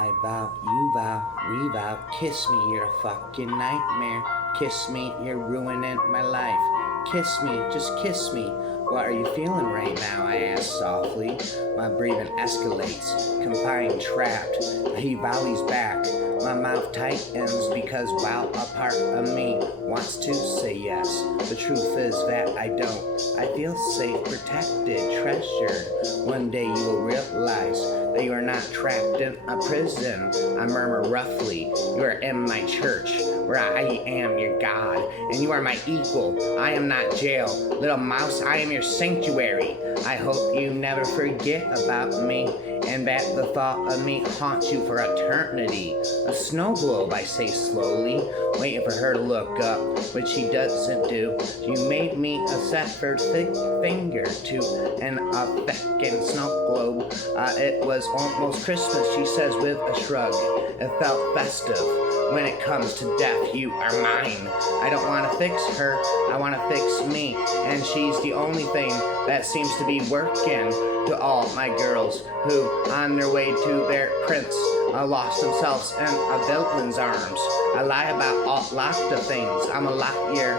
I vow, you vow, we vow. Kiss me, you're a fucking nightmare. Kiss me, you're ruining my life. Kiss me, just kiss me. What are you feeling right now? I ask softly. My breathing escalates, confined, trapped. He volleys back. My mouth tightens because while a part of me wants to say yes, the truth is that I don't. I feel safe, protected, treasured. One day you will realize that you are not trapped in a prison. I murmur roughly. You are in my church, where I am your God, and you are my equal. I am not jail. Little mouse, I am your sanctuary. I hope you never forget about me, and that the thought of me haunts you for eternity. A snow globe, I say slowly, waiting for her to look up, which she doesn't do. You made me a severed finger to an affecting snow globe. It was almost Christmas, she says with a shrug. It felt festive. When it comes to death, you are mine. I don't want to fix her, I want to fix me. And she's the only thing that seems to be working. To all my girls who, on their way to their prince, lost themselves in a villain's arms. I lie about lots of things. I'm a liar.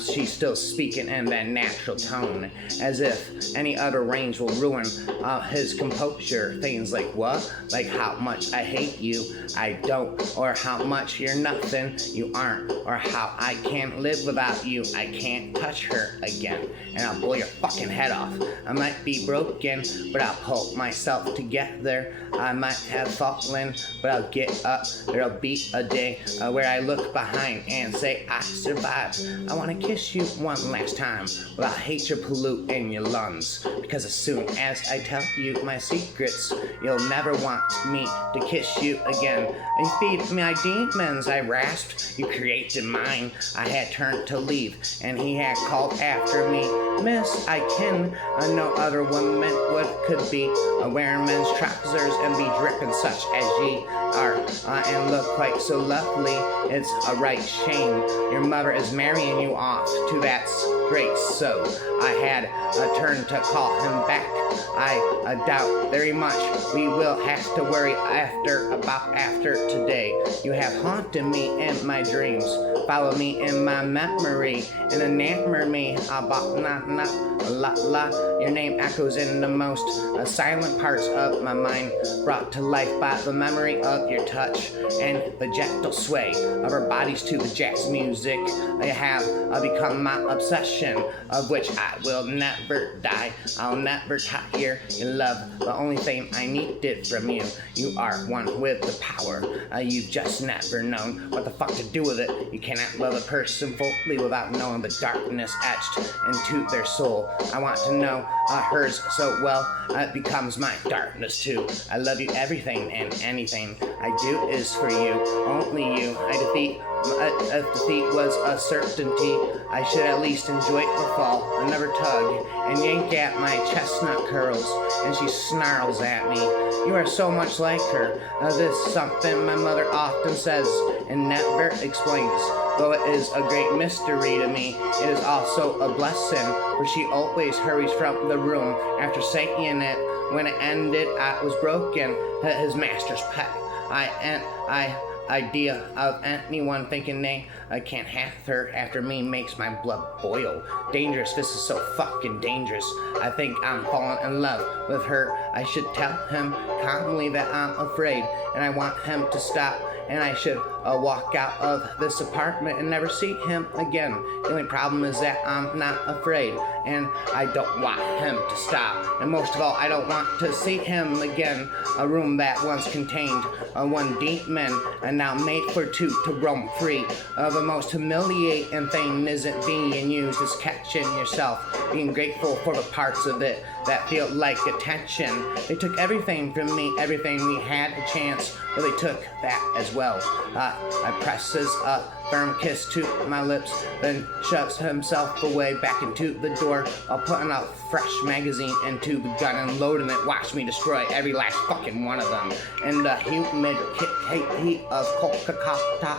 She's still speaking in that natural tone, as if any other range will ruin his composure. Things like what? Like how much I hate you, I don't. Or how much you're nothing, you aren't. Or how I can't live without you, I can't touch her again. And I'll blow your fucking head off. I might be broken, but I'll pull myself together. I might have fallen, but I'll get up. There'll be a day where I look behind and say I survived. I want to kiss you one last time without hatred polluting your lungs, because as soon as I tell you my secrets, you'll never want me to kiss you again. You feed my demons, I rasped. You created mine. I had turned to leave, and he had called after me. Miss, I can no other woman could be wearing men's trousers and be dripping such as ye are, and look quite so lovely. It's a right shame your mother is marrying you off to that great so I had a turn to call him back. I doubt very much we will have to worry after today. You have haunted me in my dreams, follow me in my memory, and enamor me. Your name echoes in the most silent parts of my mind, brought to life by the memory of your touch and the gentle sway of our bodies to the jazz music. They have become my obsession, of which I will never die. I'll never tire your love, the only thing I needed from you. You are one with the power. You've just never known what the fuck to do with it. You cannot love a person fully without knowing the darkness etched into their soul. I want to know hers so well, it becomes my darkness too. I love you, everything and anything I do is for you, only you. If defeat was a certainty, I should at least enjoy the fall, never tug and yank at my chestnut curls, and she snarls at me. You are so much like her. This is something my mother often says and never explains. Though it is a great mystery to me, it is also a blessing, for she always hurries from the room after saying it. When it ended, I was broken, his master's pet. Idea of anyone thinking they can't have her after me makes my blood boil. Dangerous, this is so fucking dangerous. I think I'm falling in love with her. I should tell him calmly that I'm afraid, and I want him to stop, and I should walk out of this apartment and never see him again. The only problem is that I'm not afraid, and I don't want him to stop. And most of all, I don't want to see him again. A room that once contained one demon and now made for two to roam free. The most humiliating thing isn't being used, it's catching yourself, being grateful for the parts of it that feel like attention. They took everything from me, everything we had a chance, but they took that as well. I presses a firm kiss to my lips, then shoves himself away back into the door while putting a fresh magazine into the gun and loading it. Watch me destroy every last fucking one of them. In the humid heat of Kolkata,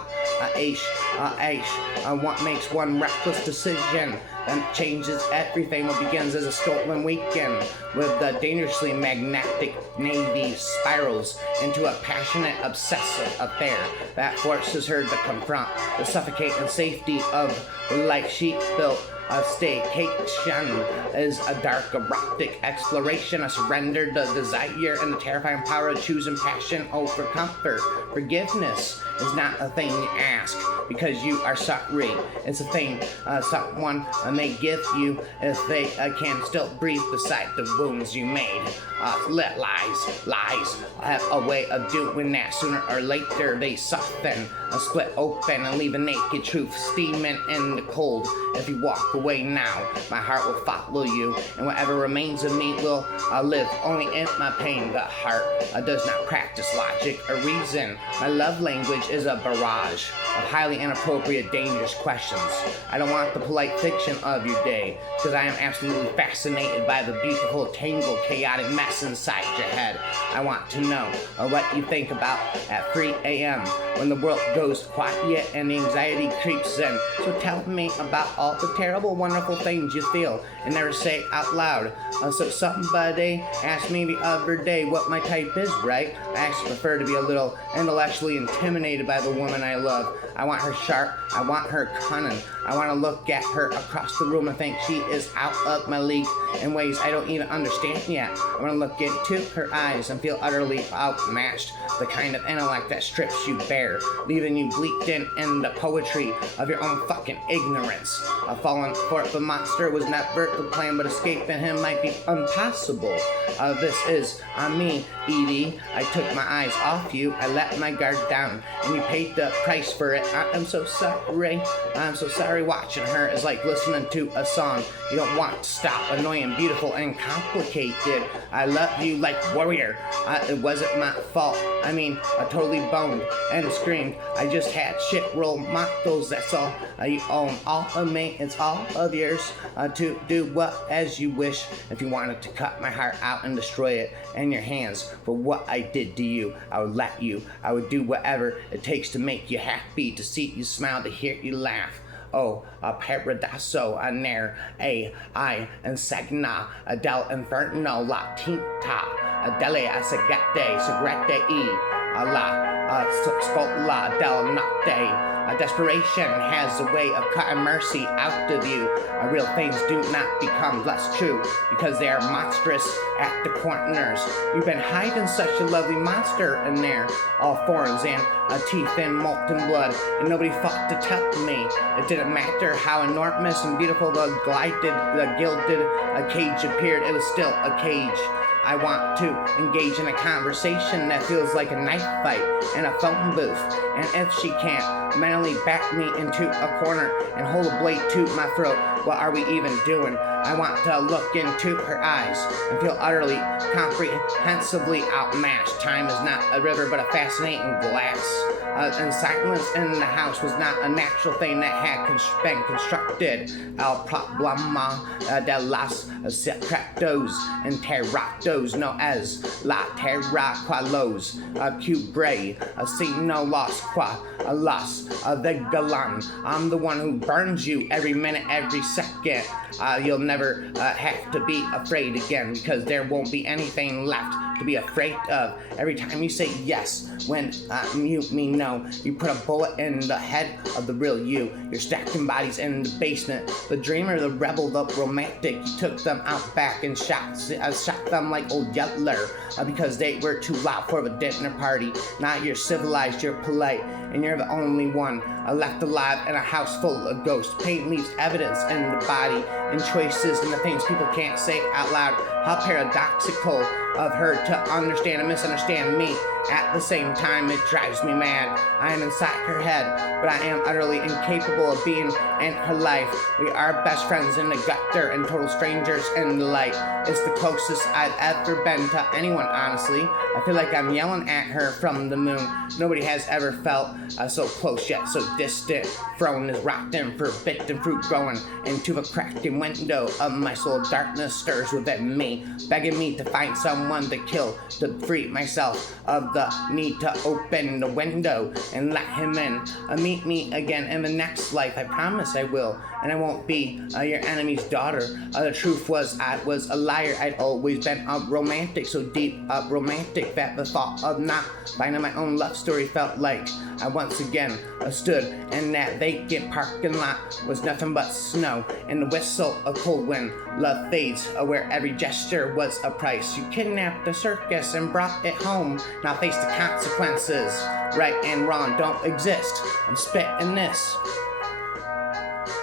What makes one reckless decision then changes everything. What begins as a stolen weekend with the dangerously magnetic navy spirals into a passionate, obsessive affair that forces her to confront the suffocating safety of the life she built. A staycation is a dark, erotic exploration, a surrender to desire and the terrifying power of choosing passion over comfort. Forgiveness is not a thing you ask because you are sorry. It's a thing someone may give you if they can still breathe beside the wounds you made. Lies have a way of doing that. Sooner or later they soften, split open and leave a naked truth steaming in the cold. If you walk away now, my heart will follow you, and whatever remains of me will live only in my pain. The heart does not practice logic or reason. My love language is a barrage of highly inappropriate, dangerous questions. I don't want the polite fiction of your day, because I am absolutely fascinated by the beautiful, tangled, chaotic mess inside your head. I want to know what you think about at 3 a.m. when the world goes quiet and the anxiety creeps in. So tell me about all the terrible, wonderful things you feel and never say out loud. So somebody asked me the other day what my type is, right? I actually prefer to be a little intellectually intimidated by the woman I love. I want her sharp, I want her cunning, I want to look at her across the room and think she is out of my league in ways I don't even understand yet. I want to look into her eyes and feel utterly outmatched, the kind of intellect that strips you bare, leaving you bleaked in the poetry of your own fucking ignorance. Falling for the monster was never the plan, but escaping him might be impossible. This is on me, Edie. I took my eyes off you, I let my guard down, and you paid the price for it. I'm so sorry. I'm so sorry. Watching her is like listening to a song you don't want to stop. Annoying, beautiful, and complicated. I love you like warrior. It wasn't my fault. I mean, I totally boned and screamed. I just had shit role models, that's all. You own all of me, it's all of yours to do what as you wish. If you wanted to cut my heart out and destroy it in your hands for what I did to you, I would let you. I would do whatever it takes to make you happy, to see you smile, to hear you laugh. Oh, a paradiso, a nere, I, and segna, a del inferno, la tinta, a dele, a segrete, a la, scola, del notte. Desperation has a way of cutting mercy out of you. Real things do not become less true because they are monstrous at the corners. You've been hiding such a lovely monster in there, all thorns and teeth and molten blood, and nobody fought to tell me. It didn't matter how enormous and beautiful the gilded cage appeared, it was still a cage. I want to engage in a conversation that feels like a knife fight in a phone booth. And if she can't mentally back me into a corner and hold a blade to my throat, what are we even doing? I want to look into her eyes and feel utterly, comprehensively outmatched. Time is not a river, but a fascinating glass. And silence in the house was not a natural thing that had been constructed. El problema de los secretos enterrados, no es la terra cualos cubre, sino los qua los de galan. I'm the one who burns you every minute, every second. You'll never have to be afraid again because there won't be anything left to be afraid of. Every time you say yes when you mean no, you put a bullet in the head of the real you. You're stacking bodies in the basement. The dreamer, the rebel, the romantic, you took them out back and shot them like old Yeller because they were too loud for the dinner party. Now you're civilized, you're polite, and you're the only one left alive in a house full of ghosts. Pain leaves evidence in the body, and choices and the things people can't say out loud. How paradoxical of her to understand and misunderstand me at the same time. It drives me mad. I am inside her head, but I am utterly incapable of being in her life. We are best friends in the gutter and total strangers in the light. It's the closest I've ever been to anyone, honestly. I feel like I'm yelling at her from the moon. Nobody has ever felt so close yet so distant, thrown as rotten, forbidden fruit growing into the cracking window of my soul. Darkness stirs within me, begging me to find someone to kill, to free myself of the need to open the window and let him in. Meet me again in the next life, I promise I will, and I won't be your enemy's daughter. The truth was I was a liar. I'd always been a romantic, so deep romantic that the thought of not finding my own love story felt like I once again stood in that vacant parking lot. Was nothing but snow and the whistle of cold wind. Love fades, where every gesture was a price. You kidnapped the circus and brought it home. Now face the consequences. Right and wrong don't exist. I'm spitting this.